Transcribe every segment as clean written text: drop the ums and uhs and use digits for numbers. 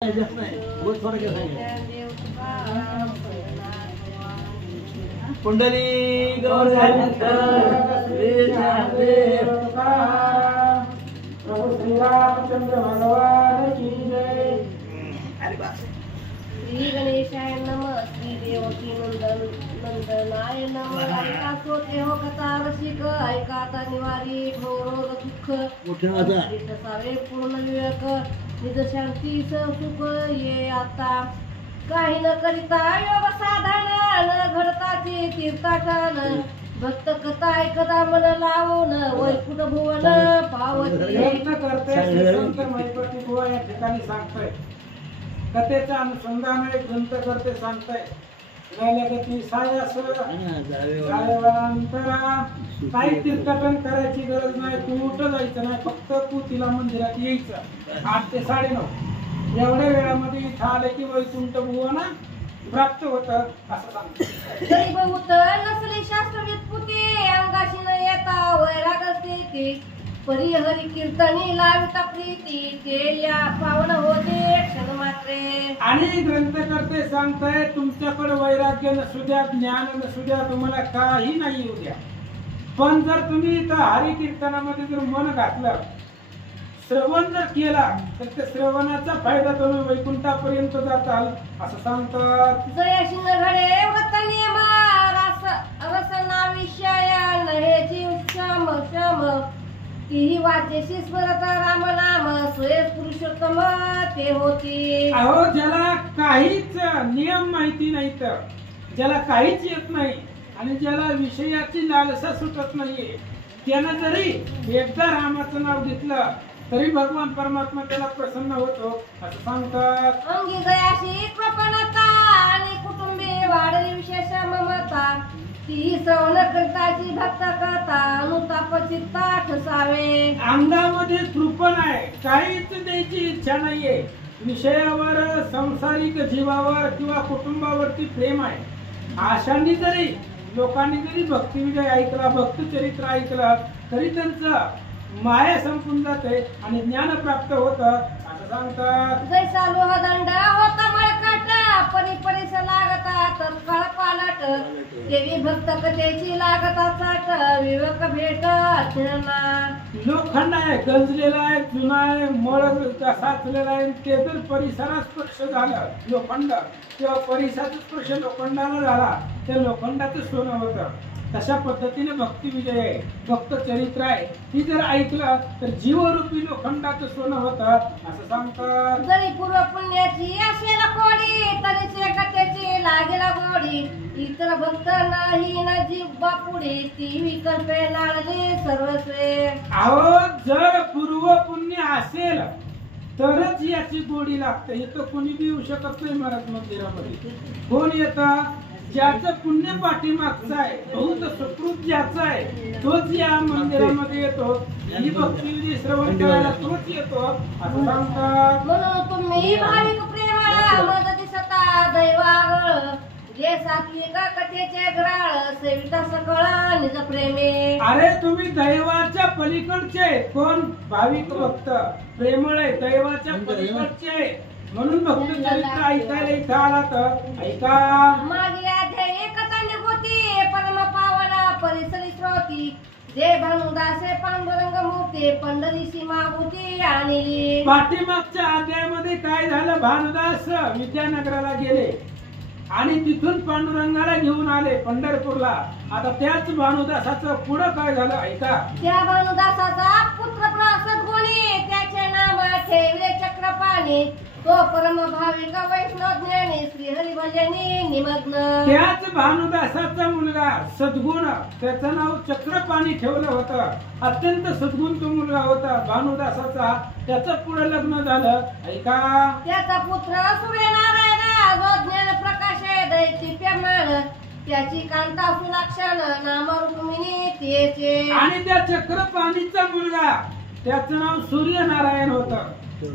कुंडली प्रभु श्री रामचंद्र भगवान की जय। श्री गणेशाय नमः। श्री देवकी नंदनाय नमः। ऐका सोते हो कथा रसिक, ऐका आता निवारी ठोरोग दुःख, सावे पूर्ण विवेक, निज शांती सुख ये आता। काही न करिता योग साधन, न घडताची तीर्थाटन, भक्त कथा ऐकता मन लावून, वैकुंठ भुवन पावती। संत महिपती बुवा या ठिकाणी सांगताय, कथेचा अनुसंधान एक ग्रंथ करते सांगताय, गती काही तीर्थाटन करायची गरज नाही, कुठं जायचं नाही, फक्त तू तिला मंदिरात यायचं 8 ते 9:30 एवढ्या वेळामध्ये इथं आले की वैकुंठ भुवन प्राप्त होत असं सांगतात। जरी बहुत नसले शास्त्र व्युत्पत्ती, अंगाशी न येता वैराग स्थिती, परी हरी कीर्तनी लाविता प्रीती, केल्या पावन होते क्षण मात्रे। आणि ग्रंथ करते सांगताय, तुमच्याकडे वैराग्य नसू द्या, ज्ञान नसू द्या, तुम्हाला काही नाही येऊ द्या, पण जर तुम्ही इथं हरी कीर्तनामध्ये जर मन घातलं, श्रवण जर केला, तर त्या श्रवणाचा फायदा तुम्ही वैकुंठापर्यंत जाताल असं सांगतात। जयशी न घडे व्रत नियम, रसना विषय नहे जीव श्याम श्याम, तीही वाचेशी स्मरत राम नाम, स्वयं पुरुषोत्तम ते होती। अहो, ज्याला काहीच नियम माहिती नाही, तर ज्याला काहीच येत नाही आणि ज्याला विषयाची लालसा सुटत नाहीये, त्यानं जरी एकदा रामाचं नाव घेतलं तरी भगवान परमात्मा त्याला प्रसन्न होतो असं सांगतात। अंगी दयाशी कृपणता, आणि कुटुंबी वाढली विशेष ममता, ती श्रवण करताची भक्त कथा, अनुताप चित्ता ठसावे। अंगामध्ये कृपण आहे, काहीच द्यायची इच्छा नाहीये, विषयावर, संसारिक जीवावर किंवा कुटुंबावरती प्रेम आहे, अशांनी जरी लोकांनी जरी भक्ती विजय ऐकला, भक्त चरित्र ऐकलं, तरी त्यांचं माया संपून जाते आणि ज्ञान प्राप्त होत असं सांगतात। जैसा लोहदंड होता मळकट, परी परीस लागता तत्काळ पालट, देवी भक्त कथेची लागता चाट, विवेक भेट अज्ञाना। लोखंड आहे, गंजलेला आहे, जुना आहे, मळ साचलेला आहे, ते जर परिसरात स्पर्श झालं लोखंड, किंवा परिसराचा स्पर्श लोखंडाला झाला, त्या लोखंडाचं सोनं होतं। तशा पद्धतीने भक्ती विजय आहे, भक्त चरित्र आहे, ती जर ऐकलं तर जीवरूपी लोखंडाचं सोनं होतं असं सांगतात। जरी पूर्व पुण्याची असेल कोडी, तरी कथेची लागेला गोडी, इतर भक्त नाही न जीव बापुडी, ती विकल्पे लाडली सर्वस्वे। अहो, जर पूर्व पुण्य असेल तरच याची गोडी लागते, इथं कोणी बी येऊ शकत नाही महाराज मंदिरामध्ये। कोण येतं? ज्याचं पुण्य पाठीमागचं आहे, बहुत सुकृत ज्याचं आहे, तोच या मंदिरामध्ये येतो, ही भक्ती श्रवण करायला तोच येतो असं सांगतात। म्हणून तुम्ही भाविक प्रेमाला मदती सता दैवागळ, जे सात्विक कथेचे घराळ, सेविता सकळ निज प्रेमे। अरे तुम्ही दैवाच्या पलीकडचे, कोण? भाविक भक्त प्रेमळ आहे, दैवाच्या पलीकडचे, म्हणून भक्त चरित्र ऐकायला इथं आला तर ऐका। मागल्या अध्यायी कथा निघोती, परम पावन परिसरी श्रोती, जे भानुदासे पांडुरंग मूर्ती, पंढरीशी मागुती आणली। पाठीमागच्या अध्यायामध्ये काय झालं? भानुदास विद्यानगराला गेले आणि तिथून पांडुरंगाला घेऊन आले पंढरपूरला। आता त्याच भानुदासाचं पुढं काय झालं ऐका। त्या भानुदासाचा पुत्र सद्गुणी, त्याचे नाम ठेवले चक्रपाणी, तो परम भाविक वैष्णव ज्ञानी, श्रीहरी भजनी निमग्न। त्याच भानुदासाचा मुलगा सद्गुण, त्याचं नाव चक्रपाणी ठेवलं होतं, अत्यंत सद्गुण तो मुलगा होता भानुदासाचा, त्याचं पुढे लग्न झालं ऐका। त्याचा पुत्र सूर्यनारायण, जो ज्ञान प्रकाश आहे दैत्यप्यमान, त्याची कांता सुलक्षण, नाम रुक्मिणी त्याचे। आणि त्या चक्रपाणीचा मुलगा, त्याचं नाव सूर्यनारायण होतं,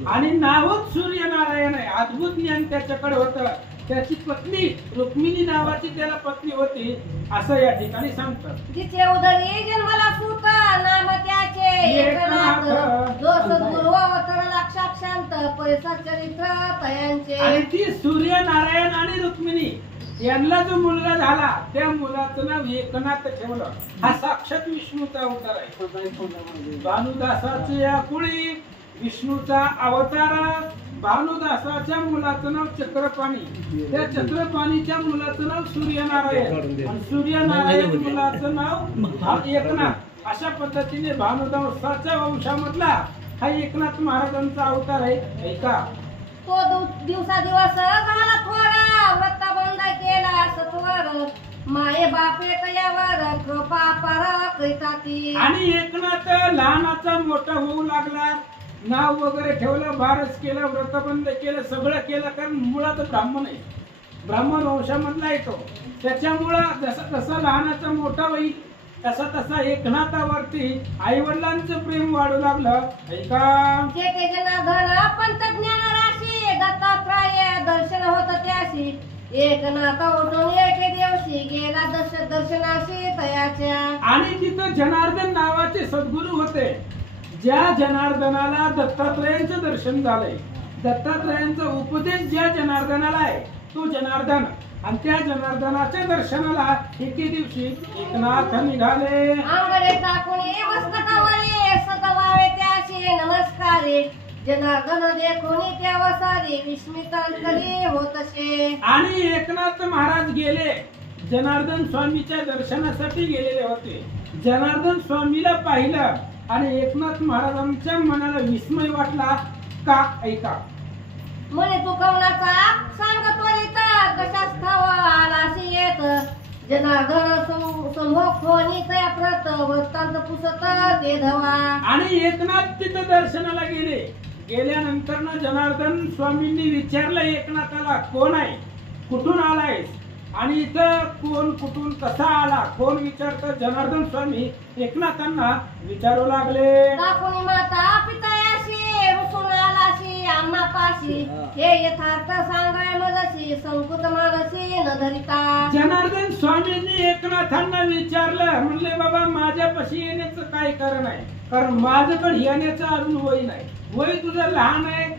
आणि नावच सूर्यनारायण आहे. अद्भुत ज्ञान त्याच्याकडे होतं. त्याची पत्नी रुक्मिणी नावाची त्याला पत्नी होती असं या ठिकाणी सांगतात. जिचे उदरी जन्मला सूत नाम त्याचे एकनाथ, जो सद्गुरु अवतरण लाक्षात शांत पैसा चरित्र तयांचे. आणि ती सूर्यनारायण आणि रुक्मिणी यांना जो मुलगा झाला त्या मुलाचं नाव एकनाथ ठेवलं. हा साक्षात विष्णूचा अवतार आहे. भानुदासाचे या कुळी विष्णूचा अवतार. भानुदासाच्या मुलाचं नाव चक्रपाणी, त्या चक्रपाणीच्या मुलाचं नाव सूर्यनारायण आणि सूर्यनारायण मुलाचं नाव एकनाथ. अशा पद्धतीने भानुदासाच्या वंशामधला हा एकनाथ महाराजांचा अवतार आहे. ऐका, तो दिवसा दिवस झाला थोडा, व्रत बंद केला सत्वर, माये बापे तयावर कृपा पराकरिताती. आणि एकनाथ लहानाचा मोठा होऊ लागला. नाव वगैरे ठेवलं, बारस केलं, व्रतबंध केलं, सगळं केलं. कारण मुळात ब्राह्मण आहे, ब्राह्मण वंशामधला येतो. त्याच्यामुळं जसा तसा लहानाचा मोठा होईल तसा तसा एकनाथावरती आई वडिलांचं प्रेम वाढू लागलं. ऐका, जेते जनार्दन पंत ज्ञान राशी, दत्तात्रय दर्शन होत त्याशी, एकनाथ उठून एके दिवशी गेला दर्शनाशी तयाच्या. आणि तिथं जनार्दन नावाचे सद्गुरू होते. ज्या जनार्दनाला दत्तात्रयांचं दर्शन झालंय, दत्तात्रयांचा उपदेश ज्या जनार्दनाला आहे तो जनार्दन, आणि त्या जनार्दनाच्या दर्शनाला एके दिवशी एकनाथ निघाले. अंगडे टाकून मस्तकावरी सतवावे त्याशी नमस्कारे, जनार्दन देखून त्या वसारी विस्मित अंतरी होतसे. आणि एकनाथ महाराज गेले, जनार्दन स्वामीच्या दर्शनासाठी गेलेले होते. जनार्दन स्वामीला पाहिलं आणि एकनाथ महाराजांच्या मनाला विस्मय वाटला. का? ऐका, म्हणे तू कवनाचा सांग त्वरित, कशास ठाव आलाशी येत, जनार्दन समोख होणी तया प्रत, वृत्तांत पुसत ते धवा. आणि एकनाथ तिथं दर्शनाला गेले. गेल्यानंतर ना जनार्दन स्वामींनी विचारलं एकनाथाला, कोण आहे, कुठून आलाय, आणि इथं कोण कुठून कसा आला, कोण विचारतं. जनार्दन स्वामी एकनाथांना विचारू लागले. काकुनी माता पितायाशी, रुसून आलाशी आम्हा पाशी, हे यथार्थ सांगाय मजशी, संकुच मानसी न धरिता. जनार्दन स्वामींनी एकनाथांना विचारलं, म्हणले बाबा माझ्यापाशी येण्याचं काय कारण आहे, कारण माझ्याकडे येण्याचं अजून वय नाही. वय तुझं लहान आहे,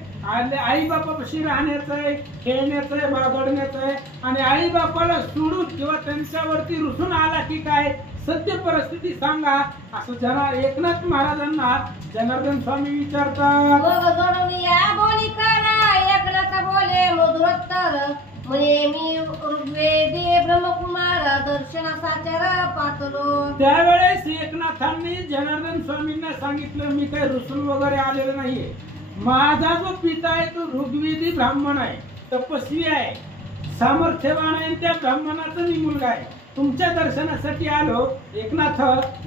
आई बापापाशी राहण्याचं आहे, खेळण्याचं आहे, बागडण्याचं आहे, आणि आई बापाला सोडून किंवा त्यांच्यावरती रुसून आला की काय, सत्य परिस्थिती सांगा असं एकनाथ महाराजांना जनार्दन स्वामी विचारतात. मग जोडून या बोली करा, एकनाथ बोले मधुरोत्तर, म्हणे मी ऋग्वेदी ब्रह्मकुमार दर्शनासाचार पातलो. त्यावेळेस एकनाथांनी जनार्दन स्वामींना सांगितलं, मी काही रुसून वगैरे आलेलं नाहीये. माझा जो पिता आहे तो ऋग्वेदी ब्राह्मण आहे, तपस्वी आहे, सामर्थ्यवान आहे. त्या ब्राह्मणाचा मी मुलगा आहे. तुमच्या दर्शनासाठी आलो. एकनाथ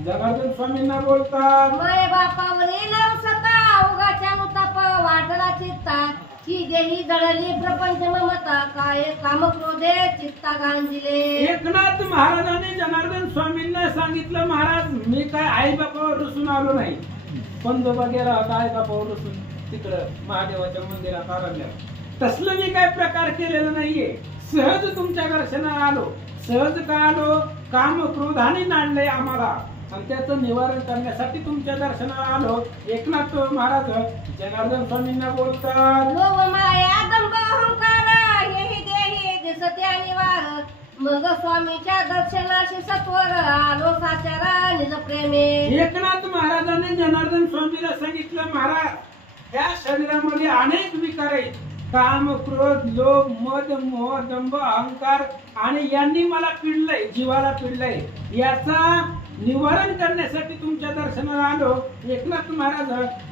जनार्दन स्वामींना बोलतात. माय बापावरील सता उगाच्या नुताप वाटला चित्ता, ही देही जळली प्रपंच ममता, काय काम क्रोधे चित्ता गांजिले. एकनाथ महाराजांनी जनार्दन स्वामींना सांगितलं, महाराज मी काय आई बापावर रुसून आलो नाही. पंजोबा गेला होता आई बापावर रुसून तिकडं महादेवाच्या मंदिरात आराधल्या, तसलं मी काय प्रकार केलेला नाहीये. सहज तुमच्या दर्शनाला आलो. सहज का आलो, काम क्रोधाने नांदलंय आम्हाला, आणि त्याचं निवारण करण्यासाठी तुमच्या दर्शनाला आलो. एकनाथ महाराज जनार्दन स्वामींना बोलतात. लोभ माया दंभ अहंकार, हेही देही दिसत्या निवार, मग स्वामीच्या दर्शनाशी सत्वर आलो साचारा निज प्रेमे. एकनाथ महाराजांनी जनार्दन स्वामीला सांगितलं, महाराज या शरीरामध्ये अनेक विकार आहेत, काम क्रोध लोभ मद मोह दंभ अहंकार, आणि यांनी मला पिडलंय, जीवाला पिडलंय. याचा निवारण करण्यासाठी तुमच्या दर्शनाला आलो. एकनाथ महाराज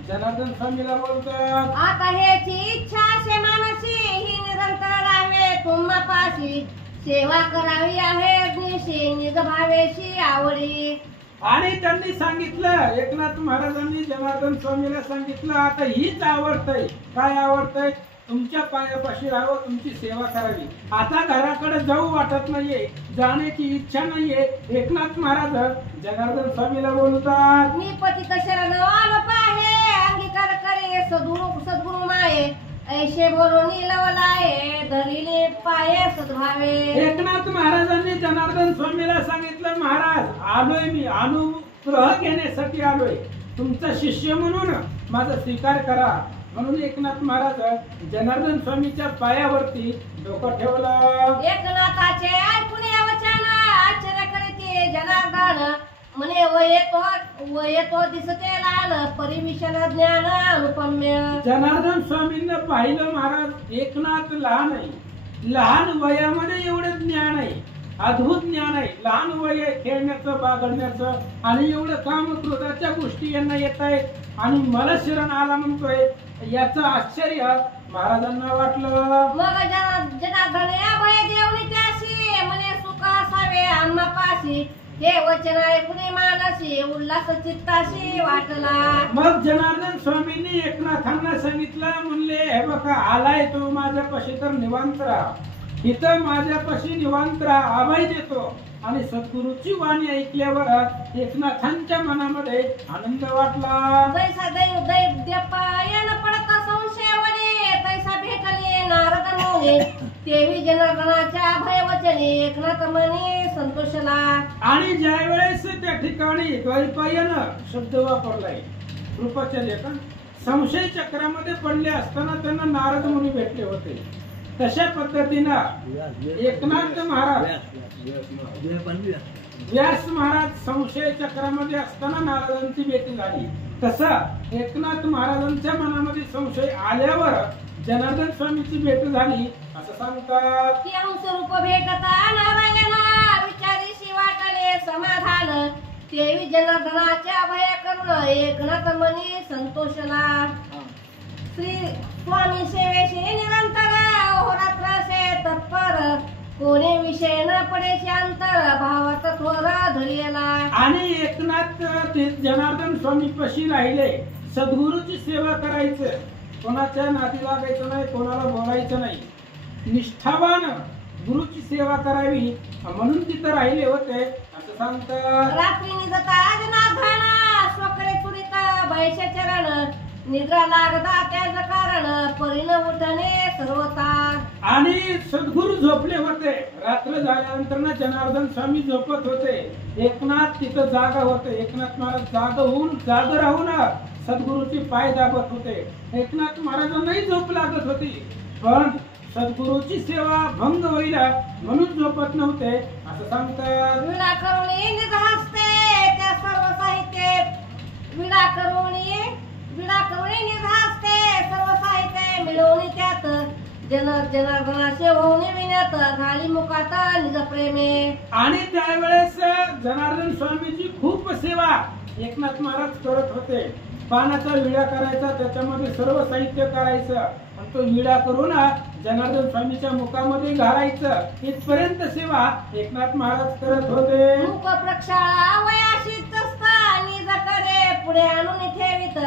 जनार्दन स्वामीला बोलतात. आता ह्याची इच्छा शे मानसी, ही निरंतर राहावे तुम्हा पाशी, सेवा करावी आहे अग्निशी निज भावेशी आवडी. आणि त्यांनी सांगितलं, एकनाथ महाराजांनी जनार्दन स्वामीला सांगितलं, आता हीच आवडतंय. काय आवडतंय? तुमच्या पायापाशी राहावं, तुमची सेवा करावी. आता घराकडे जाऊ वाटत नाहीये, जाण्याची इच्छा नाहीये. एकनाथ महाराज जनार्दन स्वामीला बोलतात. मी पतित शरण आलो पाहे, अंगी स्वीकार करे सद्गुरु माये ऐसे बोलून लवलाये धरिले पाये सद्भावे. एकनाथ महाराजांनी जनार्दन स्वामीला सांगितलं, महाराज आलोय मी, अनुग्रह घेण्यासाठी आलोय, तुमचा शिष्य म्हणून माझा स्वीकार करा. म्हणून एकनाथ महाराज जनार्दन स्वामीच्या पायावरती डोकं ठेवलं. एकनाथाचे ऐकून वचन आश्चर्य करीते जनार्दन म्हणे वयतो दिसते लहान परिमिशन ज्ञान अनुपम्य. जनार्दन स्वामींना पाहिलं, महाराज एकनाथ लहान आहे, लहान वयामध्ये एवढं ज्ञान आहे, अद्भुत ज्ञान आहे, लहान वय आहे, खेळण्याचं बागडण्याचं, आणि एवढं काम क्रोधाच्या गोष्टी यांना येत आहेत आणि मला शरण आला म्हणतोय, याचं आश्चर्य महाराजांना वाटलं. मग जनार्दन अभय देवनी त्याशी म्हणे सुख असावे आम्हा पाशी हे वचन ऐकून मानसी उल्हास चित्ताशी वाटला. मग जनार्दन स्वामींनी एकनाथांना सांगितलं, म्हणले हे बघा आलाय तो माझ्यापाशी तर निवांत राहा, इथं माझ्यापाशी निवांत राहा, अभय देतो. आणि सद्गुरूची वाणी ऐकल्यावर एकनाथांच्या मनामध्ये आनंद वाटला. तैसा दैवपायन पडत संशयवने तैसा भेटले नारद मुनी तेवी जनार्दनाच्या अभय वचने एकनाथ मनी संतोषला. आणि ज्या वेळेस त्या ठिकाणी द्वैपायन शब्द वापरलाय कृपाचार्य का, संशय चक्रामध्ये पडले असताना त्यांना नारद मुनी भेटले होते. तशा पद्धतीनं एकनाथ महाराज व्यास महाराज संशय चक्रामध्ये असताना नारदांची भेट झाली. तसं एकनाथ महाराजांच्या मनामध्ये संशय आल्यावर जनार्दन स्वामीची भेट झाली असं सांगतात. की अंशरूप भेटता नारायणा विचारीशी वाटले समाधान तेवी जनार्दनाच्या अभय करून एकनाथ मनी संतोषला. श्री स्वामी सेवेशी निरंतर अहोरात्र से तत्पर कोणी विषय न पडे शांतर भावात थोर धरलेला. आणि एकनाथ जनार्दन स्वामी पशी राहिले, सद्गुरूची सेवा करायचं, कोणाच्या नादी लागायचं नाही, कोणाला बोलायचं नाही, निष्ठावान गुरुची सेवा करावी म्हणून तिथं राहिले होते असं सांगतात. रात्री निजता जनार्दन स्वकरे चुरित भैष्य चरण निद्रा लागता त्याचं कारण परिण उठणे सर्वता. आणि सद्गुरू झोपले होते, रात्र झाल्यानंतर ना जनार्दन स्वामी झोपत होते, एकनाथ तिथं जागा होते. एकनाथ महाराज जाग राहून सद्गुरूची पाय दाबत होते. एकनाथ महाराजांनाही झोप लागत होती, पण सद्गुरूची सेवा भंग होईल म्हणून झोपत नव्हते असं सांगतात. विडा करून निधहस्ते त्या सर्व साहित्य विडा करून निधहस्ते सर्व साहित्य मिळवून त्यात जनार्दनाचे होऊन विण्यात घाली मुखात निज प्रेमे. आणि त्यावेळेस जनार्दन स्वामीची खूप सेवा एकनाथ महाराज करत होते. पानाचा विडा करायचा, त्याच्यामध्ये सर्व साहित्य करायचं आणि तो विडा करून जनार्दन स्वामीच्या मुखामध्ये घालायचं, इथपर्यंत सेवा एकनाथ महाराज करत होते. मुख प्रक्षाळा वयाशीच निज करे पुढे आणून ठेवीत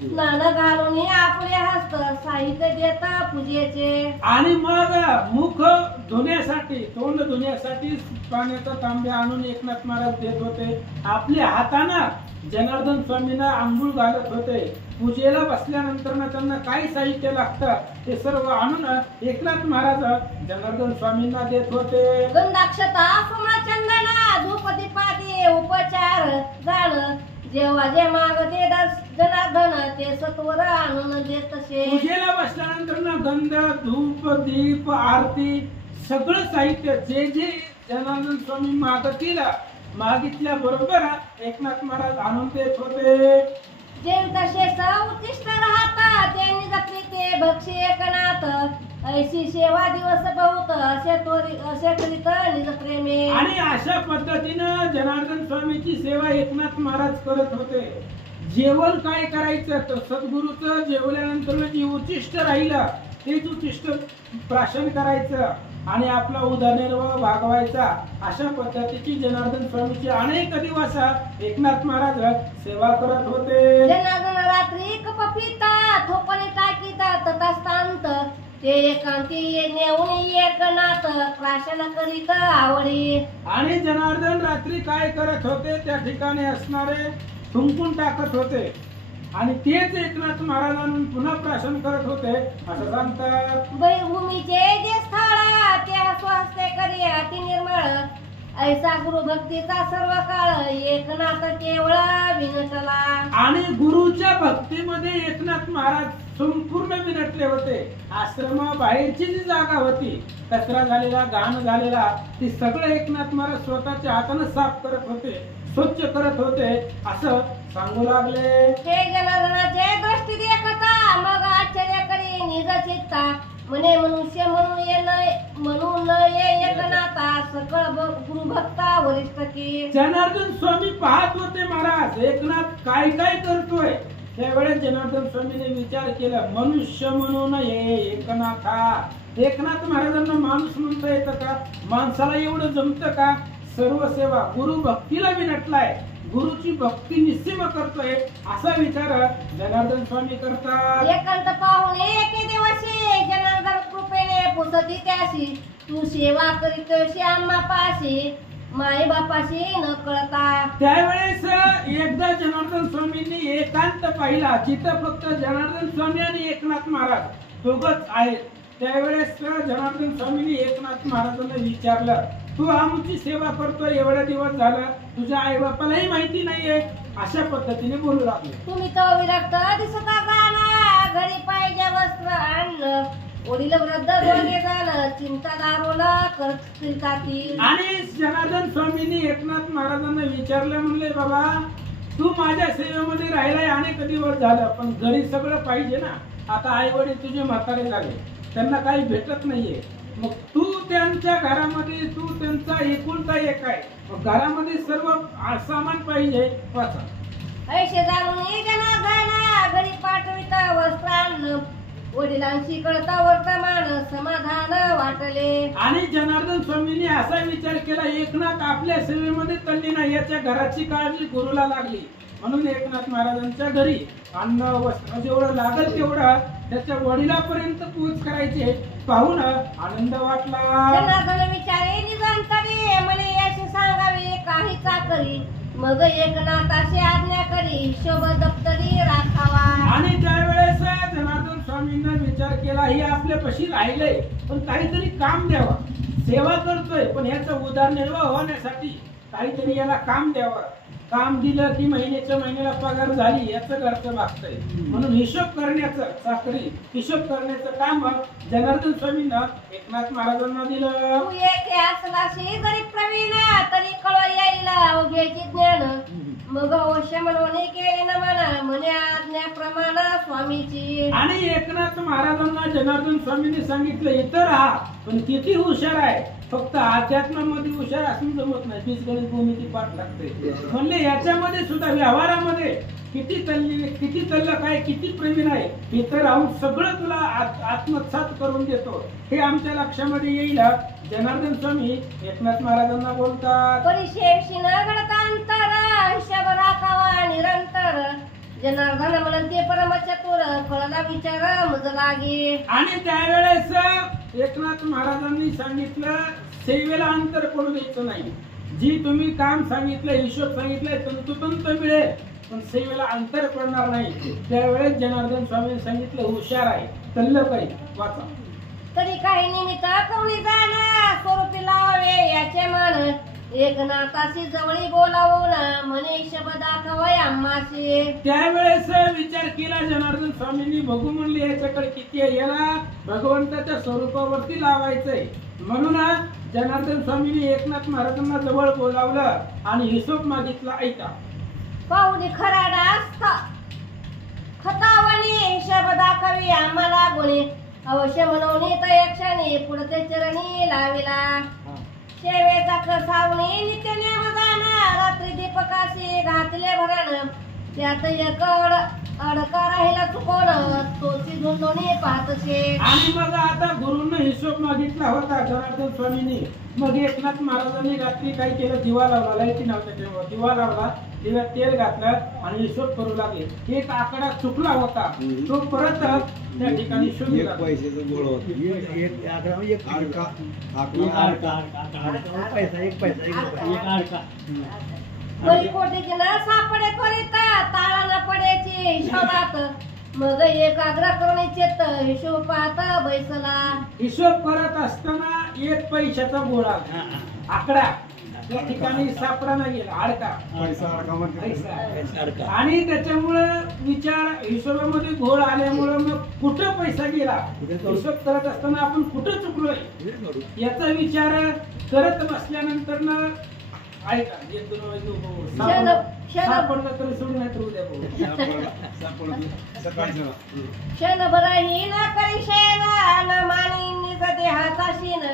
स्नान घालून आपले हस्त साहित्य देत पूजेचे. आणि मग मुख धुण्यासाठी, तोंड धुण्यासाठी पाण्याचा तांब्या आणून एकनाथ महाराज देत होते. आपल्या हातानं जनार्दन स्वामींना आंघोळ घालत होते. पूजेला बसल्यानंतर त्यांना काय साहित्य लागतं ते सर्व आणून एकनाथ महाराज जनार्दन स्वामींना देत होते. गंधाक्षता सुमना चंदना धूप दीपादी उपचार जाण जेव्हा जे मागते जनार्दन ते सत्वर आणून देत असे. पूजेला बसल्यानंतर गंध धूप दीप आरती सगळं साहित्य जे जे जनार्दन स्वामी मागितल्या बरोबर एकनाथ महाराज आणून देत होते. जे तसे उच्चिष्ट राहता त्यांनी जपली ते भक्षी एकनाथ ऐशी सेवा दिवस बहुत असे करीत निज प्रेमे. आणि अशा पद्धतीनं जनार्दन स्वामीची सेवा एकनाथ महाराज करत होते. जेवण काय करायचं तर सद्गुरूचं जेवल्यानंतर जे उच्चिष्ट राहिलं तेच उच्चिष्ट प्राशन करायचं आणि आपला उदरनिर्वाह भागवायचा. अशा पद्धतीची जनार्दन स्वामीची अनेक दिवस एकनाथ महाराज सेवा करत होते. जनार्दन रात्री कपिता थोपणे टाकीता तथास्तांत ते एकांती नेऊन एकनाथ प्राशन करीत आवडी. आणि जनार्दन रात्री काय करत होते, त्या ठिकाणी असणारे थुंकून टाकत होते. आणि तेच एकनाथ महाराजांना पुन्हा प्राशन करत होते असं सांगतात. भूमीचे जे स्थळ त्या स्वास्थ्य करी अति निर्मळ ऐसा गुरु भक्तीचा सर्व काळ एकनाथ केवळ विनटला. आणि गुरुच्या भक्तीमध्ये एकनाथ महाराज संपूर्ण विनटले होते. आश्रमा बाहेरची जी जागा होती कचरा झालेला घाण झालेला ती सगळं एकनाथ महाराज स्वतःच्या हाताने साफ करत होते, स्वच्छ करत होते असं सांगू लागले. हे जनार्दनाचे दृष्टी देखता मग आश्चर्य करी निज चित्ता म्हणे मनुष्य म्हणून ये एकनाथा सकळ गुरु भक्ता वरिष्ठ की. जनार्दन स्वामी पाहत होते महाराज एकनाथ काय काय करतोय. त्यावेळेस जनार्दन स्वामीने विचार केला मनुष्य म्हणून ये एकनाथा. एकनाथ महाराजांना माणूस म्हणता येतं का? माणसाला एवढं जमतं का? सर्व सेवा गुरु भक्तीला विनटलाय, गुरुची भक्ती निस्सीम करतोय असा विचार जनार्दन स्वामी करतात. एकांत पाहून एके दिवशी जनार्दन कृपेने पुसती त्याशी तू सेवा करीतोशी आम्हा पाशी माई बापाशी न कळता. त्यावेळेस एकदा जनार्दन स्वामींनी एकांत पाहिला जिथं फक्त जनार्दन स्वामी आणि एकनाथ महाराज दोघच आहेत. त्यावेळेस जनार्दन स्वामींनी एकनाथ महाराजांना विचारलं तू आमची सेवा करतोय एवढा दिवस झाला तुझ्या आई बापालाही माहिती नाहीये अशा पद्धतीने बोलू लागले. तुम्ही तो विरक्त दिसता गाना घरी पाहिजे वस्त्र आणलं वडील वृद्ध दोघे जण चिंता दारोला करतील. आणि जनार्दन स्वामींनी एकनाथ महाराजांना विचारलं म्हणले बाबा तू माझ्या सेवेमध्ये राहिलाय अनेक दिवस झालं पण घरी सगळं पाहिजे ना. आता आई वडील तुझे म्हातारे झाले त्यांना काही भेटत नाहीये मग तू त्यांच्या घरामध्ये तू त्यांचा एकुलता एक आहे मग घरामध्ये सर्व सामान पाहिजे. वाचा ऐशे जाणून जनार्दना घरी पाठवित वस्त्र आणलं वडिलांशी कळता वर्तमान समाधान वाटले. आणि जनार्दन स्वामींनी असा विचार केला एकनाथ आपल्या सेवेमध्ये तल्लीन आहे याच्या घराची काळजी गुरुला लागली म्हणून एकनाथ महाराजांच्या घरी अन्न वस्त्र जेवढं लागल तेवढं त्याच्या वडिलापर्यंत पोच करायचे पाहून आनंद वाटला. जनार्दन विचारे निजंतरी म्हणे याशी सांगावे काही चाकरी मग एकनाथाची आज्ञा करी हिशोब दप्तरी राखावा. आणि त्यावेळेस जनार्दन स्वामींना विचार केला हे आपल्यापाशी राहिले पण काहीतरी काम द्यावा. सेवा करतोय पण ह्याचा उदरनिर्वाह होण्यासाठी काहीतरी याला काम द्यावं. काम दिलं की महिन्याला पगार झाली याचं घरचं भागतंय म्हणून हिशोब करण्याचं चाकरी हिशोब करण्याचं काम जनार्दन स्वामींना एकनाथ महाराजांना दिलं. तू एक असलाशी जरी प्रवीण तरी कळ येईल अवघ्याची ज्ञान मग अवश्य म्हणून केले न म्हणा म्हणे आज्ञाप्रमाण स्वामीची. आणि एकनाथ महाराजांना जनार्दन स्वामींनी सांगितलं इतर हा पण किती हुशार आहे फक्त अध्यात्मामध्ये हुशार असून जमत नाही बीजगणित भूमिती पाठ लागते म्हणले याच्यामध्ये सुद्धा व्यवहारामध्ये किती तल्लक आहे किती प्रवीण आहे हे तर राहून सगळं तुला आत्मसात करून देतो हे आमच्या लक्षामध्ये येईल. जनार्दन स्वामी एकनाथ महाराजांना बोलतात परिशेषी न घडतांतर हिशोब राखावा निरंतर जनार्दन म्हणते परम चतुर कळला विचार मज लागे. आणि त्यावेळेस एकनाथ महाराजांनी सांगितलं सेवेला अंतर पडू द्यायचं नाही. जी तुम्ही काम सांगितलं हिशोब सांगितलंय तंतोतंत मिळेल पण सेवेला अंतर पडणार नाही. त्यावेळेस जनार्दन स्वामींनी सांगितलं हुशार आहे तल्लक आहे. वाचा तरी काही निमित्त कोणी जाणं स्वरूपी लावावे याचे मन एकनाथाशी जवळी बोलावून म्हणे शब्द दाखवाय आम्हाशी. त्यावेळेस विचार केला जनार्दन स्वामींनी बघू म्हणले याच्याकडे किती आहे याला भगवंताच्या स्वरूपावरती लावायचंय म्हणून जनार्दन स्वामींनी एकनाथ महाराजांना जवळ बोलावलं आणि हिशोब मागितला. ऐका पाहुणी खराडा खतावणी हिशोब दाखवी आम्हाला गुणी अवश्य म्हणून तयक्षणी पुढते चरणी लाविला. शेवेचा कसावणी नित्य नेम जाणं रात्री दीपकाशी घातले भरण त्यात एक अडका राहिला चुकोन तोची झुंडोनी पाहतसे. आणि मग आता गुरुनं हिशोब मागितला होता जनार्दन स्वामींनी. मग एकनाथ महाराजांनी रात्री काय केलं दिवा लावला लाईटी नव्हत्या तेव्हा दिवा लावला दिव्यात तेल घातलं आणि हिशोब करू लागले. एक आकडा चुकला होता तो परत त्या ठिकाणी शोधला. पैशाचं गोळ होतं एक आकडा म्हणजे एक आडका पैसा एक पैसा एक परिपोटीची ना सापडे करीता ताळा न पड्याची हिशोबात मग एकाग्र करून चेत हिशोब पाहता बैसला. हिशोब करत असताना एक पैशाचा गोळा आकडा त्या ठिकाणी सापडा नाही गेला, अडका पैसा. आणि त्याच्यामुळे विचार हिशोबामध्ये घोळ आल्यामुळे मग कुठं पैसा गेला, हिशोब करत असताना आपण कुठं चुकलोय याचा विचार करत बसल्यानंतर ना ऐका, एक दोन वेळेस सापडलं तर सोडून नाही तर उद्या बघू. क्षणभर ही न करी शेना न मानी निज देहाचा शीन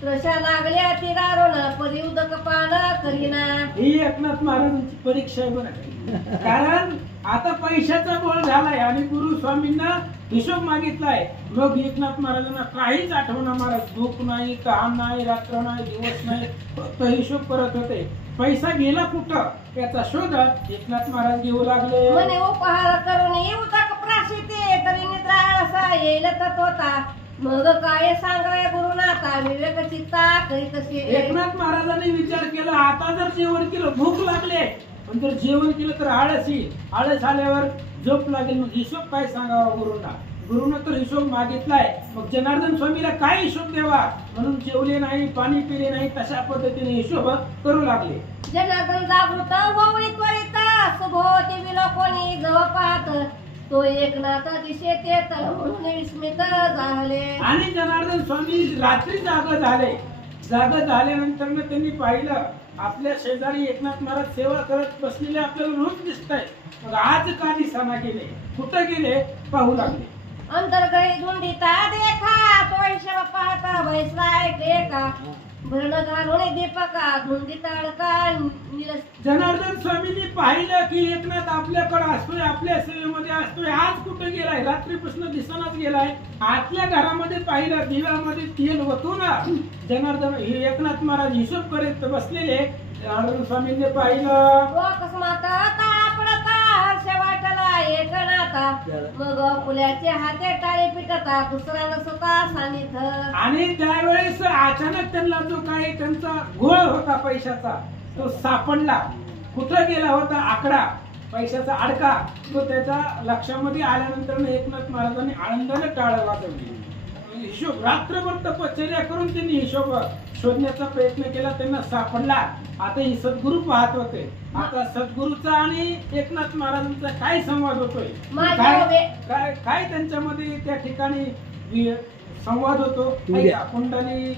त्रशा लागल्या तिरारोन परिउदक पान करीना. ही एकनाथ महाराजांची परीक्षा आहे बरं. कारण आता पैशाचा गोळ झालाय आणि गुरु स्वामींना हिशोब मागितलाय. मग एकनाथ महाराजांना काहीच आठवणा, महाराज भूक नाही, तहान नाही, रात्र नाही, दिवस नाही, फक्त हिशोब करत होते. पैसा गेला कुठं याचा शोध एकनाथ महाराज घेऊ लागले. म्हणे उपहार करून उदक प्राशिते तरी निद्रा असा येईल तत्वता मग काय सांगावे गुरुनाथा विवेक चित्ता करी कशी. एकनाथ महाराजांनी विचार केला, आता जर जेवण केलं भूक लागले, पण जर जेवण केलं तर आळस येईल, आळस आल्यावर झोप लागेल, मग हिशोब काय सांगावा गुरुना. गुरुनं तर हिशोब मागितलाय, मग जनार्दन स्वामीला काय हिशोब द्यावा म्हणून जेवले नाही, पाणी पिले नाही, तशा पद्धतीने हिशोब करू लागले. जनार्दन जागृत होवळी त्वरित सुभोवती विलोकोनी जव पाहत तो एकनाथ दिशेत येत म्हणून विस्मित झाले. आणि जनार्दन स्वामी रात्री जागा झाले. जागा झाल्यानंतर त्यांनी पाहिलं आपल्या शेजारी एकनाथ महाराज सेवा करत बसलेले आपल्याला रोज दिसत आहे. मग आज का दिसाना गेले, कुठं गेले पाहू लागले. अंतर्गळी धुंडीता देखा तो हिशोब पाहता बैसलाय का भरण घालून दीपका धुंदीत अडका निरस. जनार्दन स्वामींनी पाहिलं की एकनाथ आपल्याकडे असतोय, आपल्या सेवेमध्ये असतोय, आज कुठे गेलाय, रात्रीपासून दिसनाच गेलाय. आतल्या घरामध्ये पाहिलं दिव्यामध्ये तेल ओतून जनार्दन हे एकनाथ महाराज हिशोब करत बसलेले. जनार्दन स्वामींनी पाहिलं अकस्मात ताळा पडता हर्ष वाटला एकनाथा मग फुल्याचे हाते टाळे पिटता दुसरा नसता सानिथ. आणि त्यावेळेस अचानक त्यांना जो काही त्यांचा गोळ होता पैशाचा तो सापडला. कुठं गेला होता आकडा, पैशाचा अडका, तो त्याच्या लक्षामध्ये आल्यानंतर एकनाथ महाराजांनी आनंदाने टाळ वाजवली. हिशोब रात्रभर तपश्चर्या करून त्यांनी हिशोब शोधण्याचा प्रयत्न केला, त्यांना सापडला. आता ही सद्गुरु पाहत होते. आता सद्गुरूचा आणि एकनाथ महाराजांचा काय संवाद होतोय, काय त्यांच्यामध्ये त्या ठिकाणी संवाद होतो. कुंडली